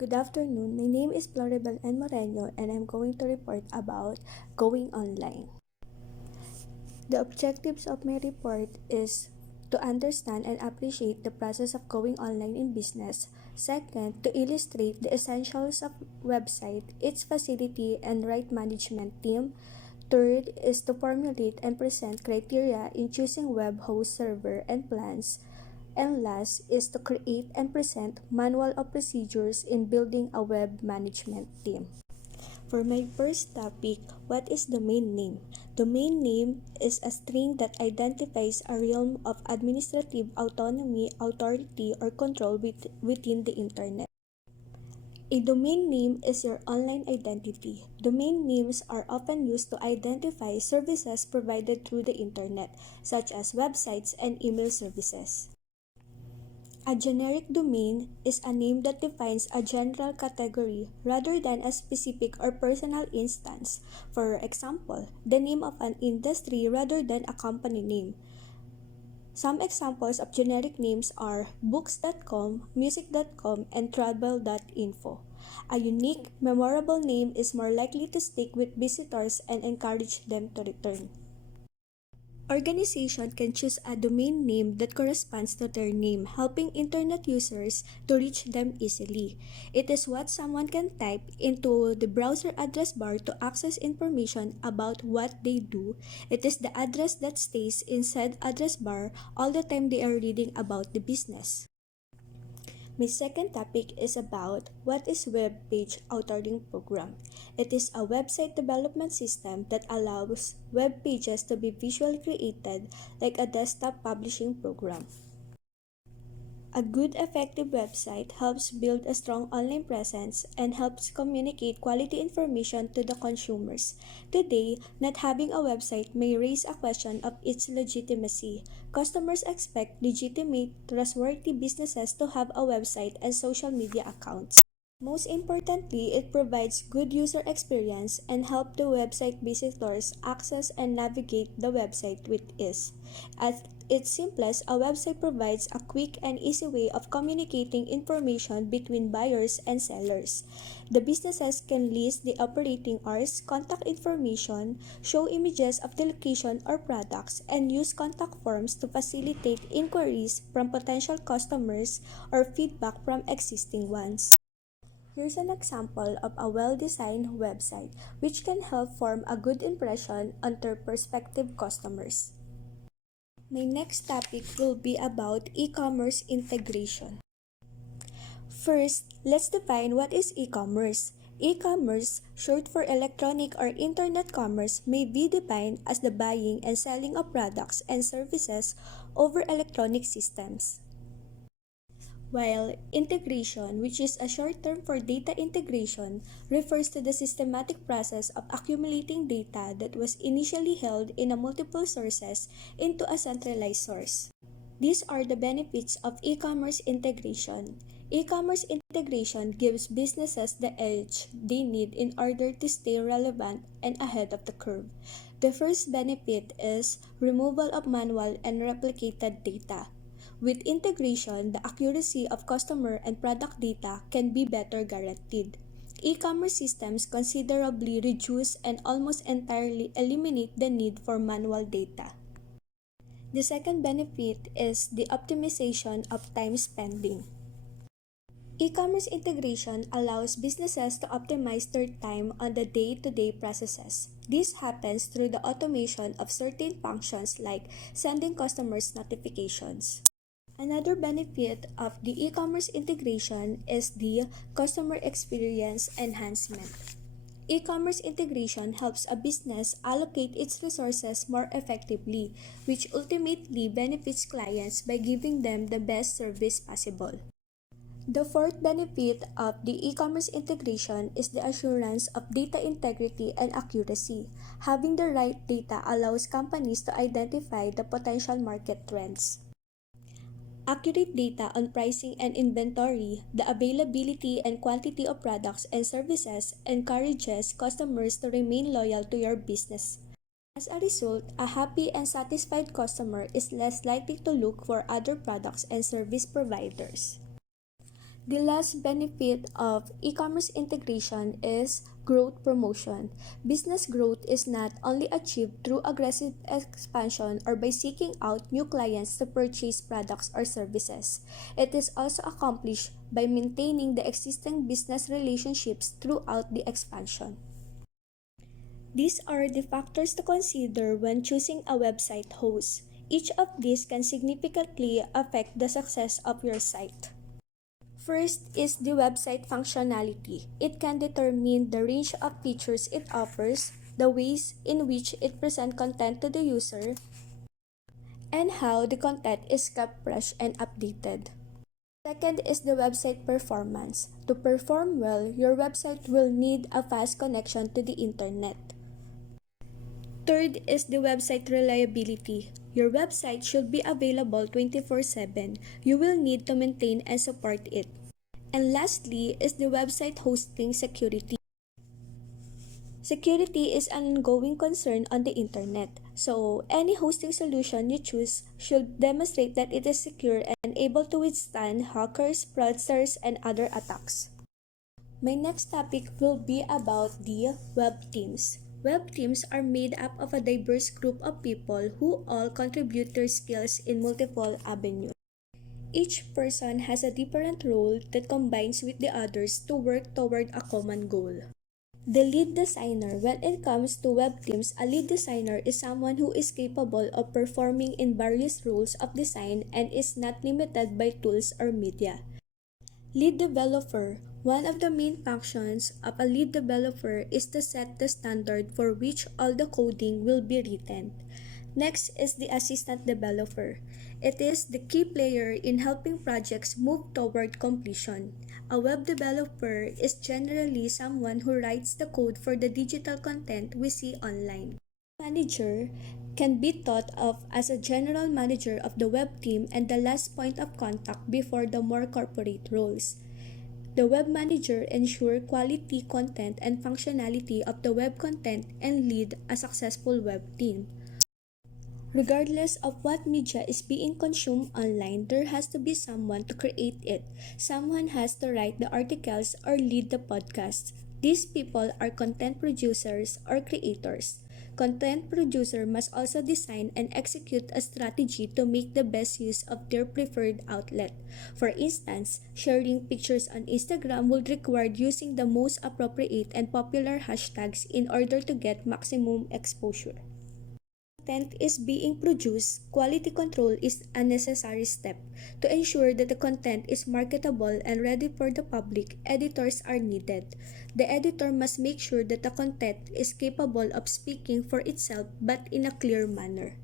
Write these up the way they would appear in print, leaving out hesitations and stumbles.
Good afternoon. My name is Floribel N. Moreno and I'm going to report about going online. The objectives of my report is to understand and appreciate the process of going online in business. Second, to illustrate the essentials of website, its facility and right management team. Third is to formulate and present criteria in choosing web host server and plans. And last is to create and present manual of procedures in building a web management team. For my first topic, what is domain name? Domain name is a string that identifies a realm of administrative autonomy, authority, or control within the internet. A domain name is your online identity. Domain names are often used to identify services provided through the internet, such as websites and email services. A generic domain is a name that defines a general category rather than a specific or personal instance. For example, the name of an industry rather than a company name. Some examples of generic names are books.com, music.com, and travel.info. A unique, memorable name is more likely to stick with visitors and encourage them to return. Organization can choose a domain name that corresponds to their name, helping internet users to reach them easily. It is what someone can type into the browser address bar to access information about what they do. It is the address that stays inside address bar all the time they are reading about the business. My second topic is about what is Web Page Authoring Program. It is a website development system that allows web pages to be visually created like a desktop publishing program. A good, effective website helps build a strong online presence and helps communicate quality information to the consumers. Today, not having a website may raise a question of its legitimacy. Customers expect legitimate, trustworthy businesses to have a website and social media accounts. Most importantly, it provides good user experience and help the website visitors access and navigate the website with ease. At its simplest, a website provides a quick and easy way of communicating information between buyers and sellers. The businesses can list the operating hours, contact information, show images of the location or products, and use contact forms to facilitate inquiries from potential customers or feedback from existing ones. Here's an example of a well-designed website which can help form a good impression on their prospective customers. My next topic will be about e-commerce integration. First, let's define what is e-commerce. E-commerce, short for electronic or internet commerce, may be defined as the buying and selling of products and services over electronic systems. While integration, which is a short term for data integration, refers to the systematic process of accumulating data that was initially held in a multiple sources into a centralized source. These are the benefits of e-commerce integration. E-commerce integration gives businesses the edge they need in order to stay relevant and ahead of the curve. The first benefit is removal of manual and replicated data. With integration, the accuracy of customer and product data can be better guaranteed. E-commerce systems considerably reduce and almost entirely eliminate the need for manual data. The second benefit is the optimization of time spending. E-commerce integration allows businesses to optimize their time on the day-to-day processes. This happens through the automation of certain functions like sending customers notifications. Another benefit of the e-commerce integration is the customer experience enhancement. E-commerce integration helps a business allocate its resources more effectively, which ultimately benefits clients by giving them the best service possible. The fourth benefit of the e-commerce integration is the assurance of data integrity and accuracy. Having the right data allows companies to identify the potential market trends. Accurate data on pricing and inventory, the availability and quantity of products and services encourages customers to remain loyal to your business. As a result, a happy and satisfied customer is less likely to look for other products and service providers. The last benefit of e-commerce integration is growth promotion. Business growth is not only achieved through aggressive expansion or by seeking out new clients to purchase products or services. It is also accomplished by maintaining the existing business relationships throughout the expansion. These are the factors to consider when choosing a website host. Each of these can significantly affect the success of your site. First is the website functionality. It can determine the range of features it offers, the ways in which it presents content to the user, and how the content is kept fresh and updated. Second is the website performance. To perform well, your website will need a fast connection to the internet. Third is the website reliability. Your website should be available 24/7. You will need to maintain and support it. And lastly is the website hosting security. Security is an ongoing concern on the internet, so any hosting solution you choose should demonstrate that it is secure and able to withstand hackers, fraudsters, and other attacks. My next topic will be about the web teams. Web teams are made up of a diverse group of people who all contribute their skills in multiple avenues. Each person has a different role that combines with the others to work toward a common goal. The lead designer. When it comes to web teams, a lead designer is someone who is capable of performing in various roles of design and is not limited by tools or media. Lead developer. One of the main functions of a lead developer is to set the standard for which all the coding will be written. Next is the assistant developer. It is the key player in helping projects move toward completion. A web developer is generally someone who writes the code for the digital content we see online. Manager can be thought of as a general manager of the web team and the last point of contact before the more corporate roles. The web manager ensures quality content and functionality of the web content and lead a successful web team. Regardless of what media is being consumed online, there has to be someone to create it. Someone has to write the articles or lead the podcasts. These people are content producers or creators. Content producer must also design and execute a strategy to make the best use of their preferred outlet. For instance, sharing pictures on Instagram would require using the most appropriate and popular hashtags in order to get maximum exposure. Content is being produced, quality control is a necessary step. To ensure that the content is marketable and ready for the public, editors are needed. The editor must make sure that the content is capable of speaking for itself but in a clear manner.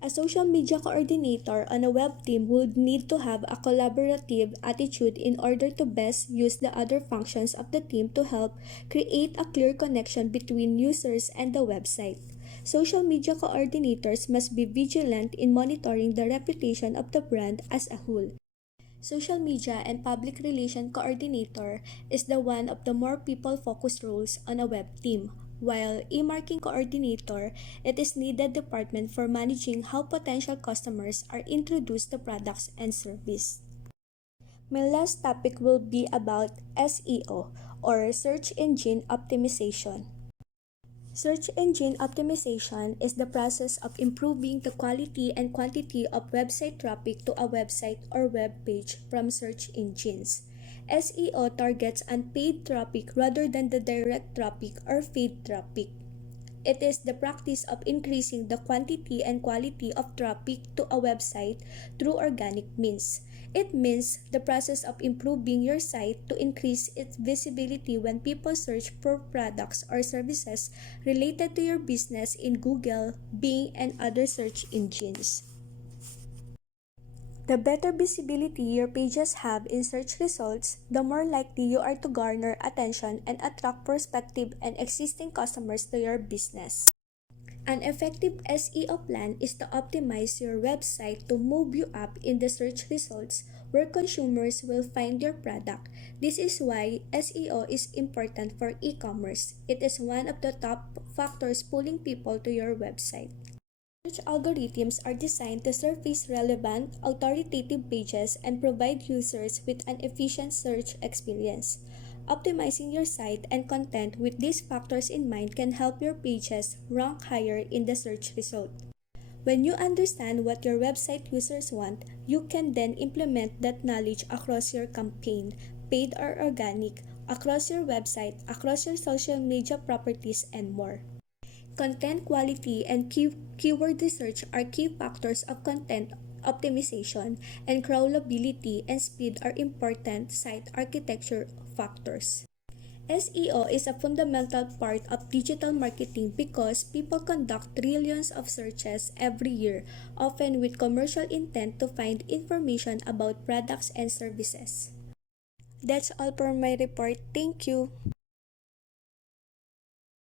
A social media coordinator on a web team would need to have a collaborative attitude in order to best use the other functions of the team to help create a clear connection between users and the website. Social media coordinators must be vigilant in monitoring the reputation of the brand as a whole. Social media and public relation coordinator is the one of the more people-focused roles on a web team, while e-marketing coordinator, it is needed department for managing how potential customers are introduced to products and service. My last topic will be about SEO or search engine optimization. Search engine optimization is the process of improving the quality and quantity of website traffic to a website or web page from search engines. SEO targets unpaid traffic rather than the direct traffic or paid traffic. It is the practice of increasing the quantity and quality of traffic to a website through organic means. It means the process of improving your site to increase its visibility when people search for products or services related to your business in Google, Bing, and other search engines. The better visibility your pages have in search results, the more likely you are to garner attention and attract prospective and existing customers to your business. An effective SEO plan is to optimize your website to move you up in the search results where consumers will find your product. This is why SEO is important for e-commerce. It is one of the top factors pulling people to your website. Search algorithms are designed to surface relevant, authoritative pages and provide users with an efficient search experience. Optimizing your site and content with these factors in mind can help your pages rank higher in the search result. When you understand what your website users want, you can then implement that knowledge across your campaign, paid or organic, across your website, across your social media properties, and more. Content quality and keyword research are key factors of content optimization, and crawlability and speed are important site architecture factors. SEO is a fundamental part of digital marketing because people conduct trillions of searches every year, often with commercial intent to find information about products and services. That's all for my report. Thank you.